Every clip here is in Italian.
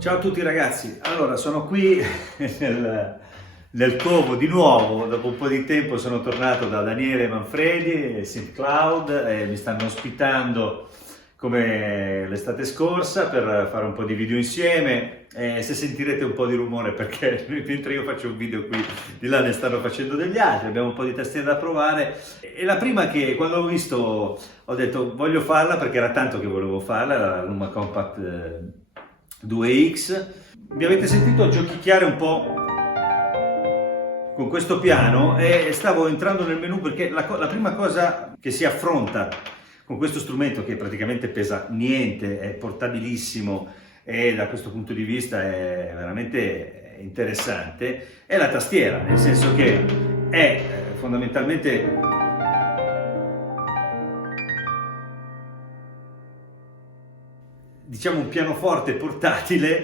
Ciao a tutti ragazzi, allora sono qui nel covo di nuovo, dopo un po' di tempo sono tornato da Daniele Manfredi e Synth Cloud e mi stanno ospitando come l'estate scorsa per fare un po' di video insieme. E se sentirete un po' di rumore perché mentre io faccio un video qui, di là ne stanno facendo degli altri, abbiamo un po' di tastiere da provare e la prima che quando l'ho visto ho detto voglio farla perché era tanto che volevo farla, era la Luma Compact 2X. Mi avete sentito giochicchiare un po' con questo piano e stavo entrando nel menu perché la prima cosa che si affronta con questo strumento, che praticamente pesa niente, è portabilissimo e da questo punto di vista è veramente interessante, è la tastiera, nel senso che è fondamentalmente diciamo un pianoforte portatile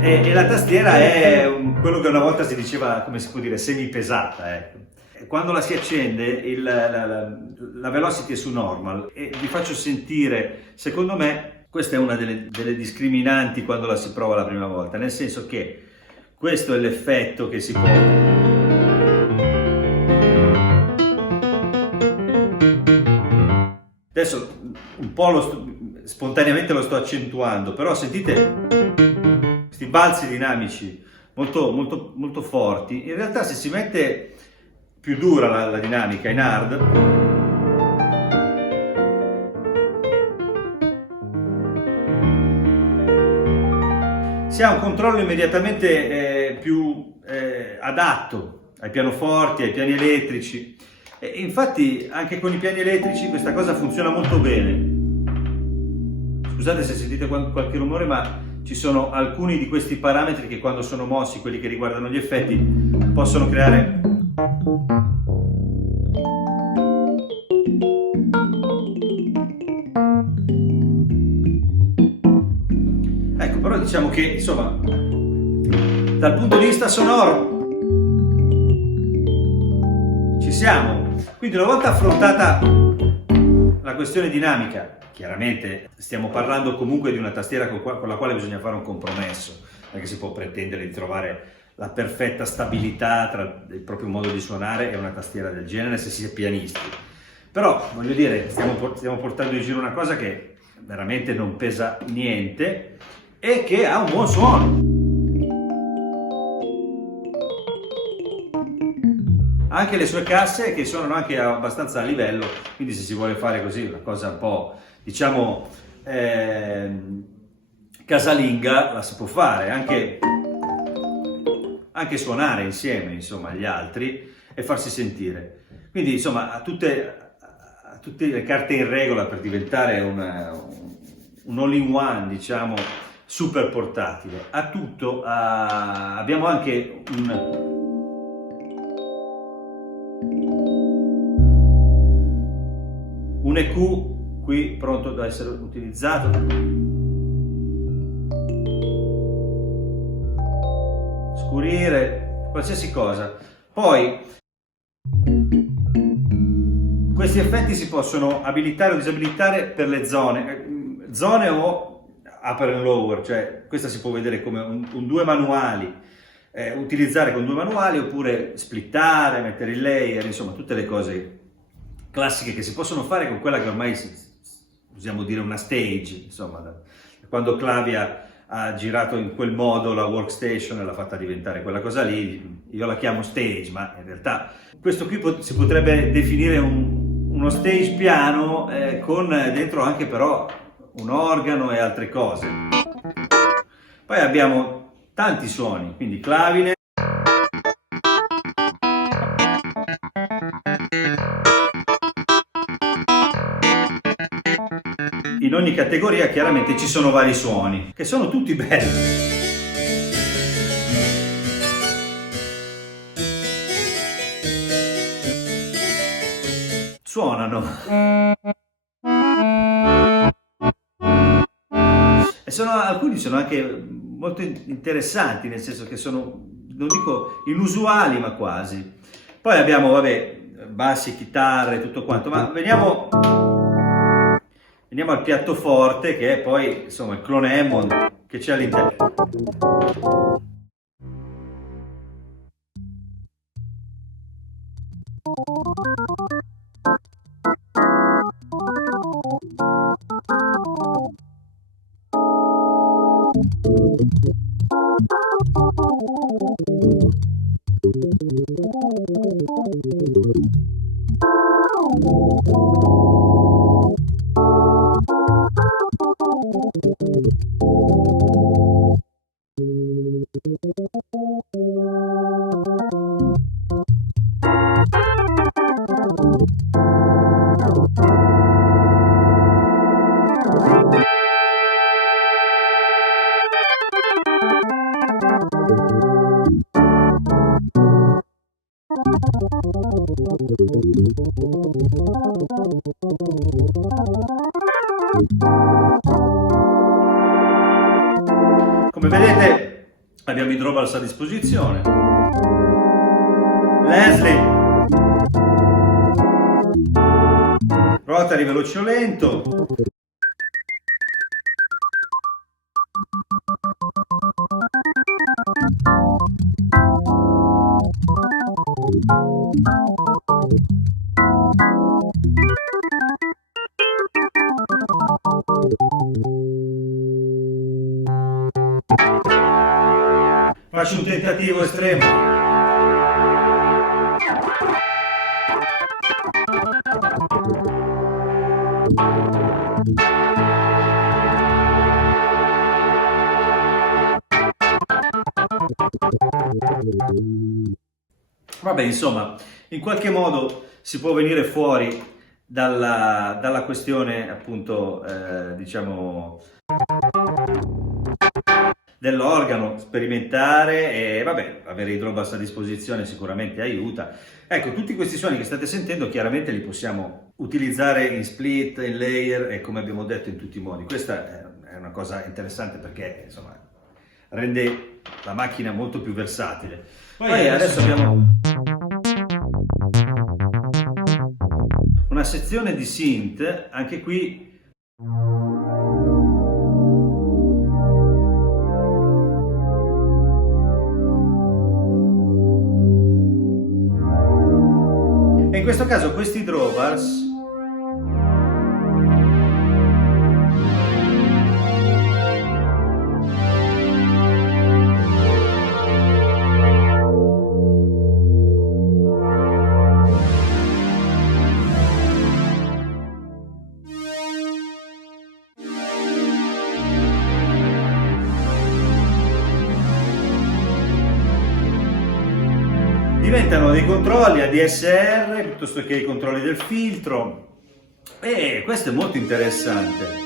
e la tastiera è quello che una volta si diceva, come si può dire, semipesata, ecco. Quando la si accende la velocity è su normal e vi faccio sentire, secondo me questa è una delle discriminanti quando la si prova la prima volta, nel senso che questo è l'effetto che si può. Adesso un po' spontaneamente lo sto accentuando, però sentite questi balzi dinamici molto forti. In realtà se si mette più dura la dinamica in hard, si ha un controllo immediatamente più adatto ai pianoforti, ai piani elettrici. E infatti anche con i piani elettrici questa cosa funziona molto bene. Scusate se sentite qualche rumore, ma ci sono alcuni di questi parametri che quando sono mossi, quelli che riguardano gli effetti, possono creare ecco, però diciamo che insomma dal punto di vista sonoro ci siamo. Quindi una volta affrontata la questione dinamica, chiaramente stiamo parlando comunque di una tastiera con la quale bisogna fare un compromesso, perché si può pretendere di trovare la perfetta stabilità tra il proprio modo di suonare e una tastiera del genere se si è pianisti. Però voglio dire, stiamo portando in giro una cosa che veramente non pesa niente e che ha un buon suono. Anche le sue casse che suonano anche abbastanza a livello, quindi se si vuole fare così una cosa un po' diciamo casalinga la si può fare, anche suonare insieme insomma agli altri e farsi sentire. Quindi insomma ha tutte le carte in regola per diventare un all-in-one, diciamo, super portatile. Ha tutto, abbiamo anche un EQ qui pronto da essere utilizzato. Scurire, qualsiasi cosa. Poi questi effetti si possono abilitare o disabilitare per le zone o upper and lower, cioè questa si può vedere come un due manuali, utilizzare con due manuali oppure splittare, mettere il layer, insomma tutte le cose classiche che si possono fare con quella che ormai usiamo dire una stage, insomma, quando Clavia ha girato in quel modo la workstation e l'ha fatta diventare quella cosa lì, io la chiamo stage, ma in realtà questo qui si potrebbe definire uno stage piano con dentro anche però un organo e altre cose. Poi abbiamo tanti suoni, quindi clavine, in ogni categoria chiaramente ci sono vari suoni, che sono tutti belli. Suonano. E alcuni sono anche molto interessanti, nel senso che sono, non dico inusuali, ma quasi. Poi abbiamo, vabbè, bassi, chitarre, tutto quanto, ma veniamo al piattoforte, che è poi, insomma, il clone Hammond che c'è all'interno. Come vedete abbiamo i drawbars a disposizione. Leslie, rotary veloce o lento, faccio un tentativo estremo. Vabbè, insomma, in qualche modo si può venire fuori dalla questione, appunto, diciamo, dell'organo, sperimentare e vabbè, avere i drawbars a disposizione sicuramente aiuta. Ecco, tutti questi suoni che state sentendo chiaramente li possiamo utilizzare in split, in layer e come abbiamo detto in tutti i modi. Questa è una cosa interessante perché insomma rende la macchina molto più versatile. Poi adesso abbiamo una sezione di synth, anche qui e in questo caso questi drawbars diventano dei controlli ADSR piuttosto che i controlli del filtro e questo è molto interessante.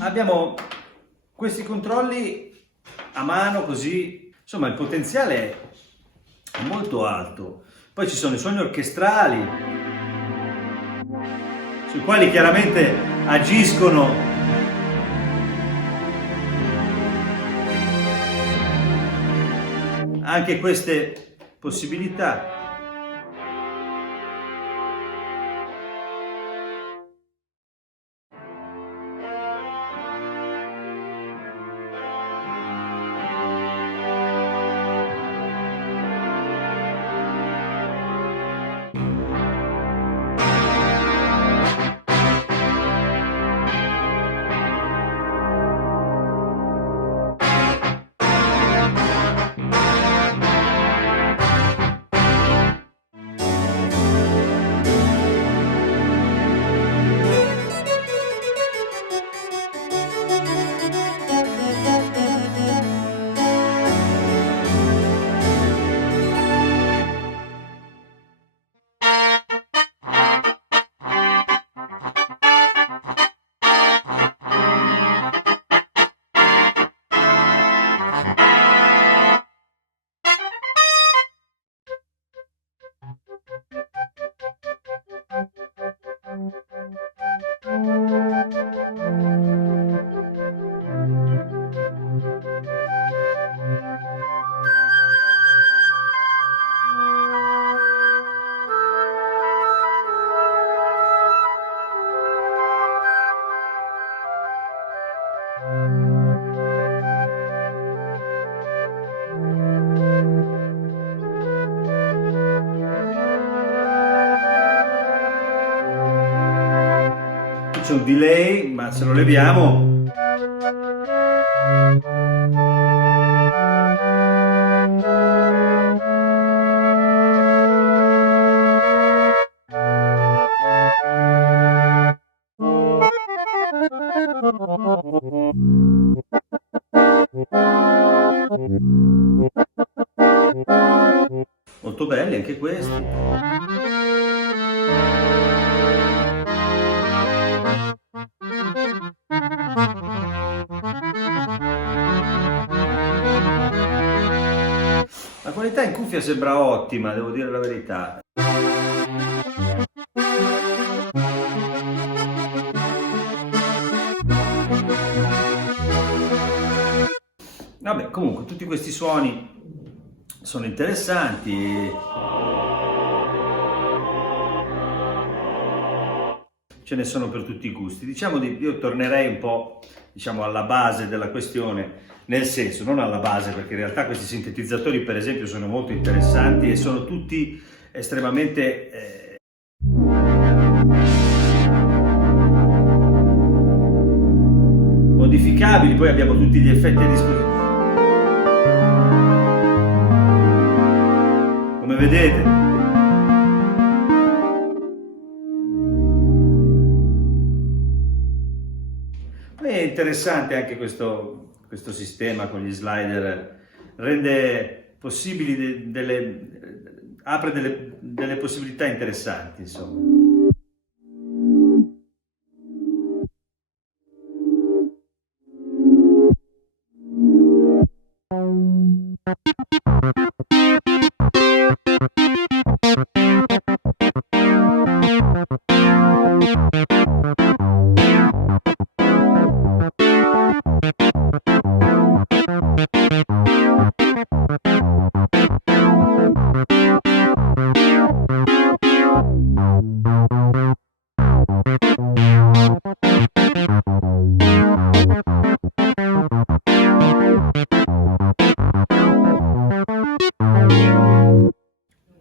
Abbiamo questi controlli a mano così, insomma il potenziale è molto alto. Poi ci sono i suoni orchestrali sui quali chiaramente agiscono anche queste possibilità. c'è un delay, ma se lo leviamo molto belli anche questi. La qualità in cuffia sembra ottima, devo dire la verità. Vabbè, comunque tutti questi suoni sono interessanti. Ce ne sono per tutti i gusti. Io tornerei un po', diciamo, alla base della questione, nel senso, non alla base, perché in realtà questi sintetizzatori, per esempio, sono molto interessanti e sono tutti estremamente modificabili. Poi abbiamo tutti gli effetti a disposizione. Come vedete, è interessante anche questo sistema con gli slider, rende possibili apre delle possibilità interessanti, insomma.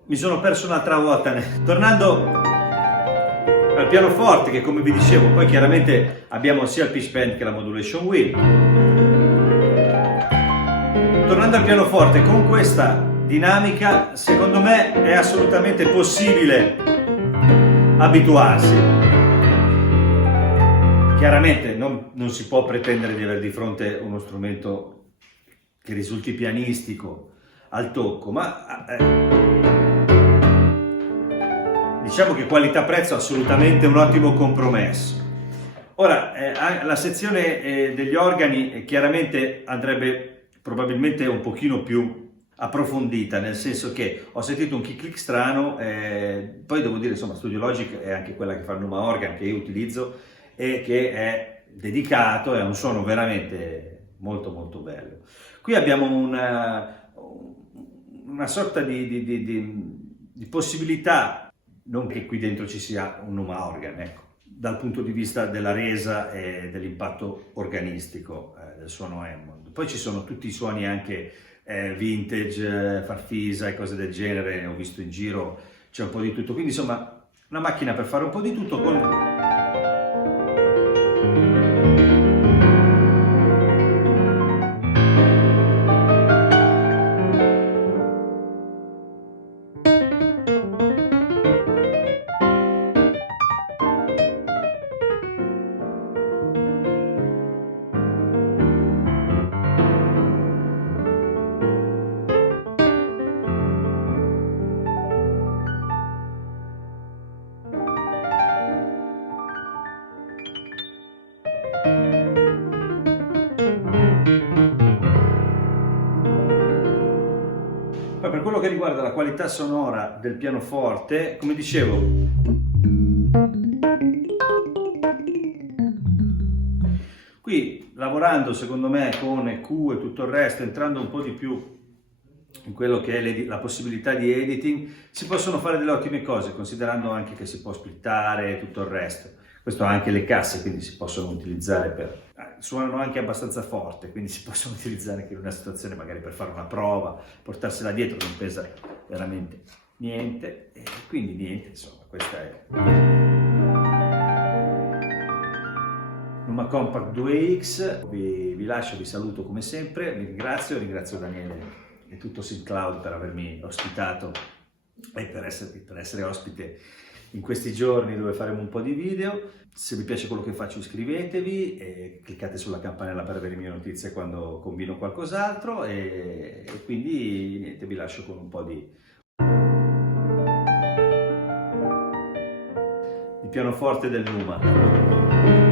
Mi sono perso un'altra volta, tornando al pianoforte, che come vi dicevo, poi chiaramente abbiamo sia il pitch bend che la modulation wheel. Tornando al pianoforte, con questa dinamica, secondo me è assolutamente possibile abituarsi. Chiaramente non si può pretendere di avere di fronte uno strumento che risulti pianistico al tocco, ma diciamo che qualità-prezzo è assolutamente un ottimo compromesso. Ora, la sezione degli organi chiaramente andrebbe probabilmente un pochino più approfondita, nel senso che ho sentito un kick-click strano, poi devo dire, insomma, Studio Logic è anche quella che fa il Numa Organ che io utilizzo e che è dedicato, è un suono veramente molto molto bello. Qui abbiamo una sorta di possibilità. Non che qui dentro ci sia un Numa Organ, ecco, dal punto di vista della resa e dell'impatto organistico del suono Hammond. Poi ci sono tutti i suoni anche vintage, farfisa e cose del genere, ho visto in giro, c'è un po' di tutto. Quindi insomma, una macchina per fare un po' di tutto con... Poi per quello che riguarda la qualità sonora del pianoforte, come dicevo, qui lavorando secondo me con EQ e tutto il resto, entrando un po' di più in quello che è la possibilità di editing, si possono fare delle ottime cose, considerando anche che si può splittare e tutto il resto. Questo ha anche le casse, quindi si possono utilizzare per... suonano anche abbastanza forte, quindi si possono utilizzare anche in una situazione magari per fare una prova, portarsela dietro, non pesa veramente niente, e quindi niente, insomma, questa è... Yamaha Compact 2X. Vi lascio, vi saluto come sempre, vi ringrazio Daniele e tutto SynthCloud per avermi ospitato e per essere ospite in questi giorni dove faremo un po' di video. Se vi piace quello che faccio iscrivetevi e cliccate sulla campanella per avere le mie notizie quando combino qualcos'altro e quindi niente, vi lascio con un po' di pianoforte del Numa.